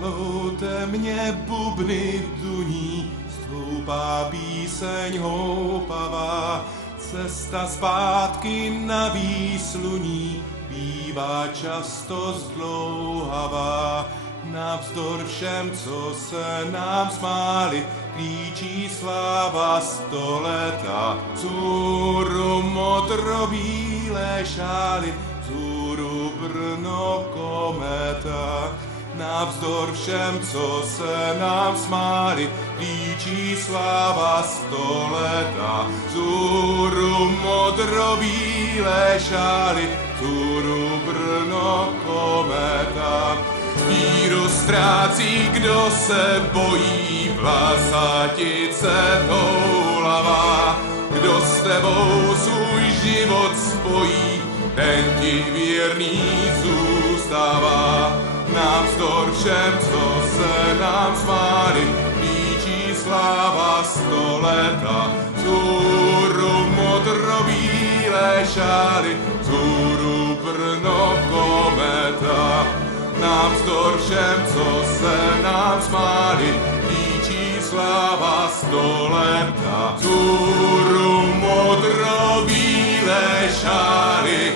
Haloute mě bubny duní, stoupá píseň houpavá, cesta zpátky na výsluní bývá často zdlouhavá. Navzdor všem, co se nám smáli, klíčí sláva stoleta. Vzhůru modrobílé šály, vzhůru Brno kometa. Navzdor všem, co se nám smáli, klíčí sláva stoleta. Vzhůru modrobílé šály, vzhůru Brno kometa. Víru ztrácí, kdo se bojí, vlasatice toulavá. Kdo s tebou svůj život spojí, ten ti věrný zůstává. Navzdor všem, co se nám smáli, klíčí sláva stoleta. Vzhůru modrobílé šály, vzhůru Brno kometa. Navzdor všem, co se nám smáli, klíčí sláva stoleta. Vzhůru modrobílé šály,